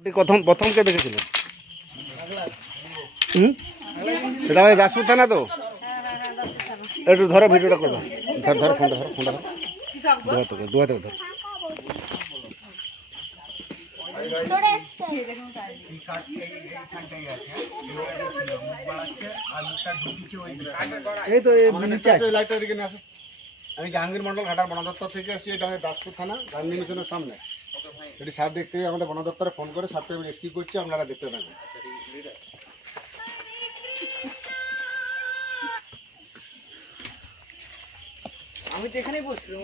আপনি প্রথম কে দেখেছিলেন? এটা আমাদের দাসপুর থানা তো? একটু ধরো ভিডিওটা করো, ধরো ফোনটা ধরো দুয়াতে ধরো। এই তো লাইটটা দিকে নিয়ে আসো। আমি জাহাঙ্গীর মন্ডল ঘাটার বন দপ্তর থেকে আসছি। এটা আমাদের দাসপুর থানা গান্ধী মিশনের সামনে। এটি সাপ দেখতে আমাদের বন দপ্তরে ফোন করে সাপটা আমি রেস্কিউ করছি, আপনারা দেখতে থাকুন। আমি তো এখানেই বসছিলাম,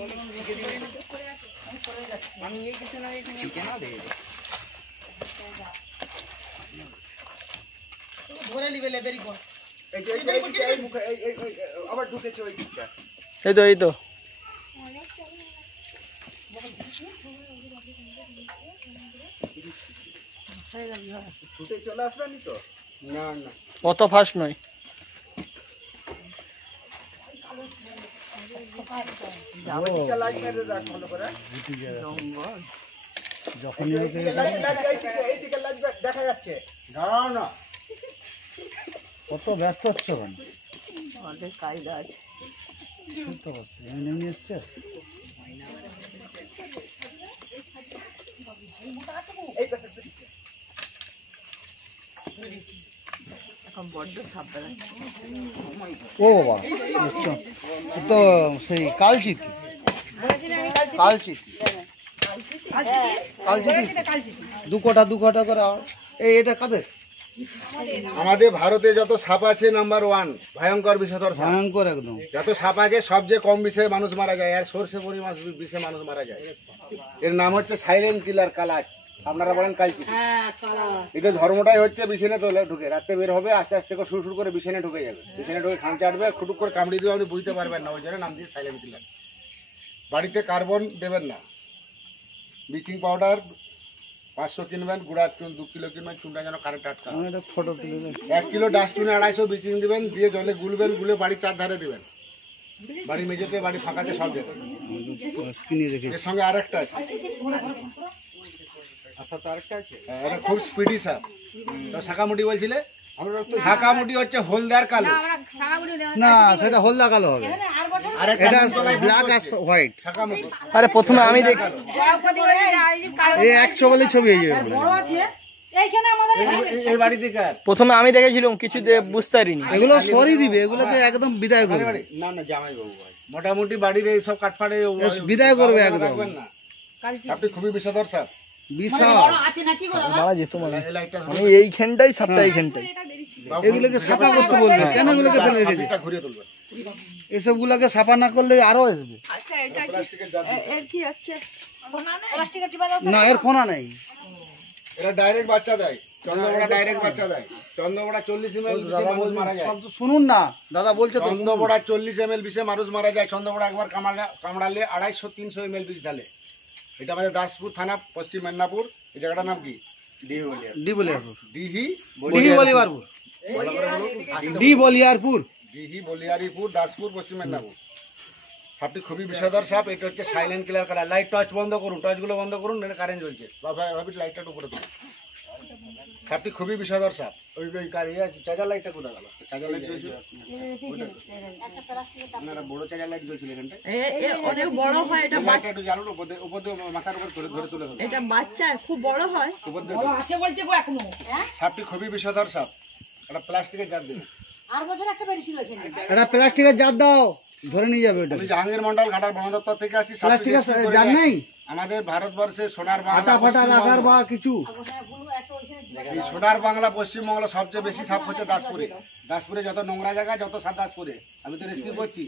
আমি এই কিছু না এখানে কেন দেই ধরে নিবে লেবেরি কোন এই মুখে এই আবার ঢুকেছে ওই দিকটা। এই তো ছুটে চলে আসবেনি তো? না না, অত ফাস্ট নয়। দেখা যাচ্ছে না, কত ব্যস্ত হচ্ছে কায়দা আছে এমনি এসছে। ও বাবা, তো সেই কালচিতি দু কোটা করে। এটা কাদের? আমাদের ভারতে যত সাপ আছে নাম্বার 1 ভয়ঙ্কর বিষধর সাপ। ভয়ঙ্কর একদম। যত সাপ আছে সবচেয়ে কম বিষে মানুষ মারা যায়, আর সর্ষে পরিমাণ বিষে মানুষ মারা যায়। এর নাম হচ্ছে সাইলেন্ট কিলার, কালাচ। আপনারা বলেন কালচিতি। এদের ধর্মটাই হচ্ছে বিছানে তোলে ঢুকে রাতে বের হবে, আস্তে আস্তে করে শুরু করে বিছানে ঢুকে যাবে। বিছানে ঢুকে খান চাটবে, খুটুক করে কামড়ি দিবে, আপনি বুঝতে পারবেন না। ওই জন্য নাম দিয়ে সাইলেন্ট কিলার। বাড়িতে কার্বন দেবেন না। ব্লিচিং পাউডার 500 কিনবেন, গুঁড়া 2 কিলো কিনবেন, চুনটা যেন কারেন্ট আটকা। 1 কিলো ডাস্টবিনে 250 ব্লিচিং দিবেন, দিয়ে জলে গুলবেন, গুলে বাড়ির চারধারে দিবেন। বাড়ি মেঝেতে, বাড়ি ফাঁকাতে সব দেবেন। এর সঙ্গে আরেকটা আছে। আচ্ছা, তো আরেকটা আছে, এটা খুব স্পিডি সাপ। শাকামুটি বলছিলে? শাকামুটি হচ্ছে হলদার কালো। না, সেটা হলদা কালো হবে। এটা ব্ল্যাক আর হোয়াইট। শাকামুটি। আরে প্রথমে আমি দেখি এই 100 বলে ছবি হয়ে যাবে। এই বাড়ি থেকে প্রথমে আমি দেখেছিলাম, কিছু বুঝতে পারিনি। এগুলো সরি দিবে, এগুলোকে একদম বিদায় করবে। না না, জামাই বাবু ভাই মোটামুটি বাড়ির এই সব কাঠফাড়ে বিদায় করবে একদম। না, আপনি খুবই বিষধর সাপ। আমি এইখানটাই সাপটা, এইখানটাই এগুলোকে সাফা করতে বলবে। কেন এগুলোকে ফেলে রেখেছে? ঘুরিয়ে তুলবেন। এসব গুলাকে সাফা না করলে আরো আসবে। না, এর কোনা নেই। এরা ডাইরেক্ট বাচ্চা দেয়। চন্দ্রবড়া ডাইরেক্ট বাচ্চা দেয়। চন্দ্রবড়া 40 ml মানুষ মারা যায়। শুনুন না, দাদা বলছে তো চন্দ্রবড়া 40 ml বিষে মানুষ মারা যায়। চন্দ্রবড়া একবার কামড়ালে 250-300 ml বিষ ঢালে। এটা আমাদের দাসপুর থানা, পশ্চিম মেদিনীপুর। এই জায়গাটার নাম কি? বলিয়ারপুর, দাসপুর, পশ্চিম মেদিনীপুর। সাপটি খুবই বিষধর সাপ। এটা হচ্ছে silent killer colour. Light torch বন্ধ করুন, টর্চগুলো বন্ধ করুন, কারেন্ট জ্বলছে। ভাবি লাইটটা উপরে তুলুন। সাপটি খুবই বিষধর সাপ। ওই চার্জার লাইটটা কোথায় গেল? চার্জার লাইট জ্বলছিল, আপনারা বড় চার্জার লাইট জ্বলছিল এখানটায়। অনেক বড় হয় এটা, লাইটটা একটু জ্বালুন, উপর দিয়ে মাথার উপর ধরে তুলে ধরুন। এটা বাচ্চা খুব বড় হয়, বড় আছে বলছে গো এখনো। সাপটি খুবই বিষধর সাপ। একটা প্লাস্টিকের জার দিন। আর বছর একটা বেরিয়েছিল এখানে, এটা প্লাস্টিকের জার দাও, ধরে নিয়ে যাবে। এটা আমি জাহাঙ্গীর মন্ডল ঘাটার বন দপ্তর থেকে আসছি। প্লাস্টিকের জার নেই আমাদের ভারতবর্ষে সোনার বাংলা, আটা ফাটা লাগার বা কিছু। এই সোনার বাংলা পশ্চিমবঙ্গ সবচেয়ে বেশি সাপ হচ্ছে দাসপুরে। দাসপুরে যত নোংরা জায়গা, যত সাপ দাসপুরে। আমি তো রেস্কিউ করছি।